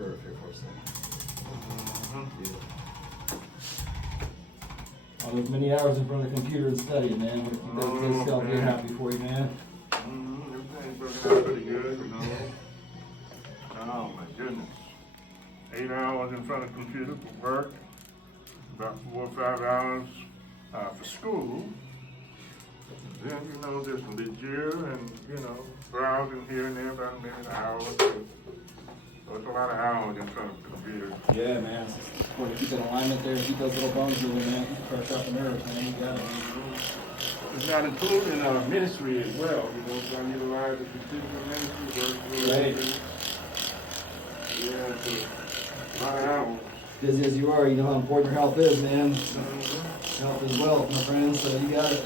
curve here for a second. Beautiful. All those many hours in front of the computer and studying, man. Keep that self being happy for you, man. Everything's working out pretty good, you know. Oh my goodness. 8 hours in front of the computer for work, about 4 or 5 hours for school. Then, you know, just leisure and, you know, browsing here and there about maybe an hour or two. So it's a lot of hours in front of the computer. Yeah, man. It's important to keep that alignment there, keep those little bones moving, man. Keep the pressure off the nerves, man. You got it. It's not including ministry as well, you know, so I utilize the particular ministry, work through Right. Yeah, so a lot of hours. Busy as you are, you know how important your health is, man. Health is wealth, my friends, so you got it.